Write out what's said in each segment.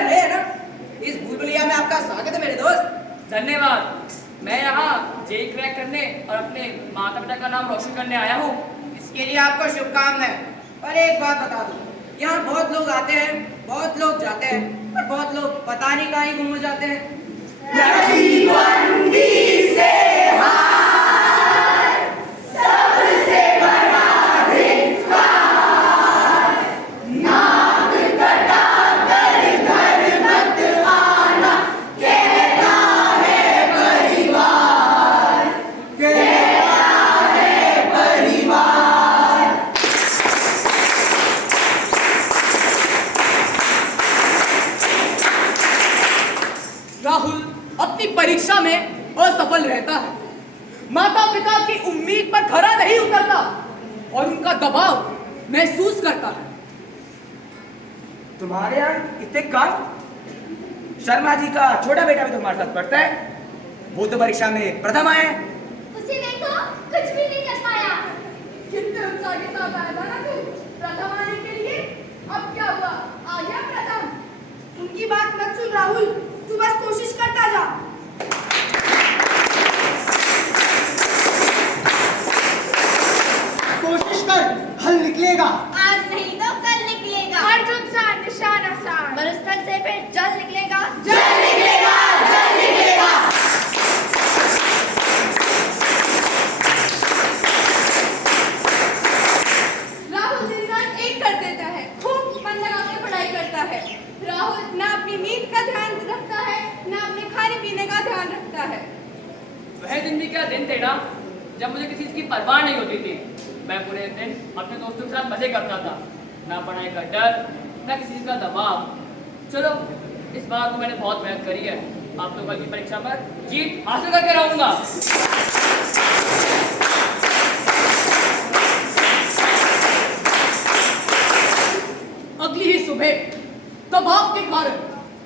है नए है ना, इस भूलभुलैया में आपका स्वागत है मेरे दोस्त। धन्यवाद। मैं यहाँ जेई क्रैक करने और अपने माता पिता का नाम रोशन करने आया हूँ। इसके लिए आपको शुभकामनाएं। और एक बात बता दूं, यहाँ बहुत लोग आते हैं, बहुत लोग जाते हैं, और बहुत लोग पता नहीं कहाँ ही गुम हो जाते हैं। प्रतिद्वंदी से हार, सबसे बड़ा धिक्कार, नाक कटा कर घर मत आना, कहता है परिवार, कहता है परिवार। राहुल अपनी परीक्षा में असफल रहता है, माता पिता की उम्मीद पर खरा नहीं उतरता और उनका दबाव महसूस करता है। तुम्हारे यहाँ इतने कम? शर्मा जी का छोटा बेटा भी तुम्हारे साथ पढ़ता है, वो तो परीक्षा में प्रथम आए। उसे देखो, कुछ भी नहीं कर पाया। कितने उत्साह के साथ आया था ना तू प्रथम आने के लिए। अब क्या हुआ, आ गया प्रथम। उनकी बात मत सुन राहुल, तू बस कोशिश करता जा। कोशिश कर, हल निकलेगा। आज नहीं तो कल निकलेगा। अर्जुन सा निशान आसान, मरुस्थल से फिर जल निकलेगा। जल निकलेगा, जल निकलेगा। राहुल दिन रात एक कर देता है, खूब मन लगा के पढ़ाई करता है। राहुल ना अपनी नींद का ध्यान रखता है, ना अपने खाने पीने का ध्यान रखता है। वह दिन भी क्या दिन थे ना, जब मुझे किसी चीज की परवाह नहीं होती थी। मैं पूरे दिन अपने दोस्तों के साथ मजे करता था, ना पढ़ाई का डर, ना किसी चीज का दबाव। चलो, इस बार तो मैंने बहुत मेहनत करी है। आप तो कल की परीक्षा पर जीत हासिल करके रहूंगा। अगली ही सुबह दबाव के कारण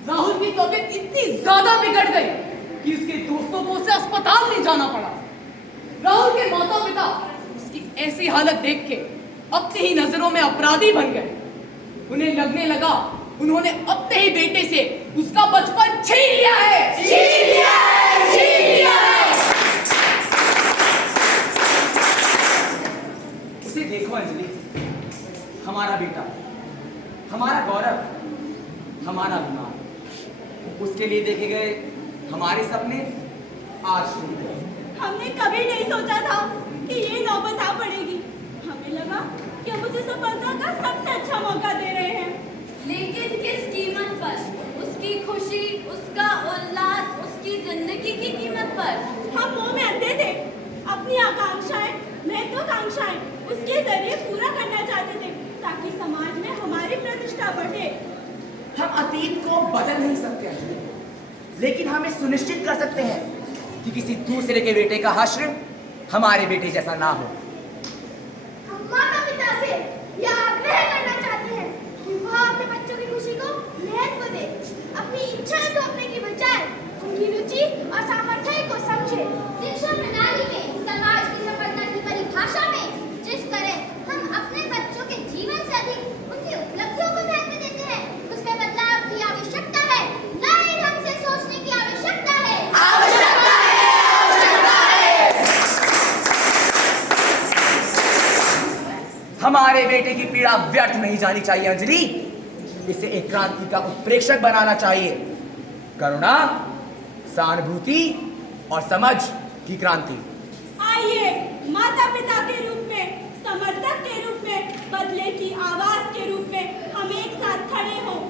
राहुल की तबीयत इतनी ज्यादा बिगड़ गई कि उसके दोस्तों को उसे अस्पताल ले जाना पड़ा। राहुल के माता पिता उसकी ऐसी हालत देख के अपनी ही नजरों में अपराधी बन गए। उन्हें लगने लगा उन्होंने अपने ही बेटे से उसका बचपन छीन लिया है। छीन लिया है, छीन लिया है। उसे देखो अंजलि, हमारा बेटा, हमारा गौरव, हमारा अभिमान। उसके लिए देखे गए हमारे सपने आज टूट गए। हमने कभी नहीं सोचा था कि ये नौबत आ पड़ेगी। हमें लगा कि हम उसे सफलता का सबसे अच्छा मौका दे रहे हैं, लेकिन किस कीमत पर? उसकी खुशी, उसका उल्लास, उसकी जिंदगी की कीमत पर। हम मोह में अंधे थे। अपनी आकांक्षाएं, महत्वाकांक्षाएं उसके जरिए पूरा करना चाहते थे ताकि समाज में हमारी प्रतिष्ठा बढ़े। हम अतीत को बदल नहीं सकते अंजलि, लेकिन हम ये सुनिश्चित कर सकते हैं कि किसी दूसरे के बेटे का हश्र हमारे बेटे जैसा ना हो। हम माता पिता से यह आग्रह करना चाहते हैं कि वह अपने बच्चों की खुशी को महत्व दे, अपनी इच्छाएं थोपने की बजाय उनकी रुचि और सामर्थ्य को समझे। शिक्षा प्रणाली में समाज की सफलता की परिभाषा में जिस तरह हम अपने बच्चों के जीवन से अधिक उनकी उपलब्धियों को महत्व देते हैं, उसमें बदलाव की आवश्यकता है। नए ढंग से सोचने की आवश्यकता है। आवश्यकता है, आवश्यकता है। हमारे बेटे की पीड़ा व्यर्थ नहीं जानी चाहिए अंजलि। इसे एक क्रांति का उत्प्रेक्षक बनाना चाहिए। करुणा, सहानुभूति और समझ की क्रांति। आइए माता पिता के रूप में, समर्थक के रूप में, बदले की आवाज के रूप में हम एक साथ खड़े हों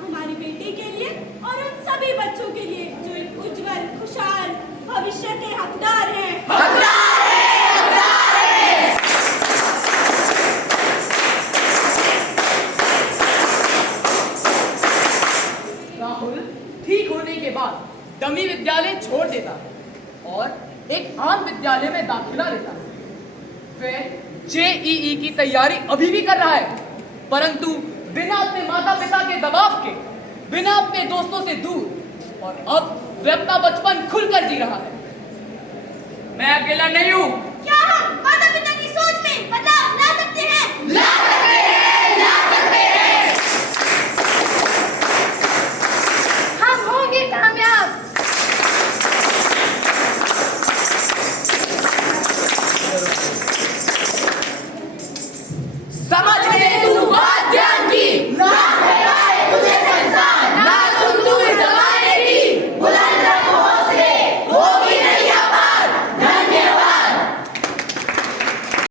हमारी बेटी के लिए और उन सभी बच्चों के लिए जो एक उज्जवल, खुशहाल भविष्य के हकदार हैं। हकदार है, हकदार है। राहुल ठीक होने के बाद डमी विद्यालय छोड़ देता है और एक आम विद्यालय में दाखिला लेता है। वह जेईई की तैयारी अभी भी कर रहा है, परंतु बिना अपने माता पिता के दबाव के, बिना अपने दोस्तों से दूर, और अब वह अपना बचपन खुलकर जी रहा है। मैं अकेला नहीं हूँ। क्या हम माता पिता की सोच में बदलाव ला सकते हैं?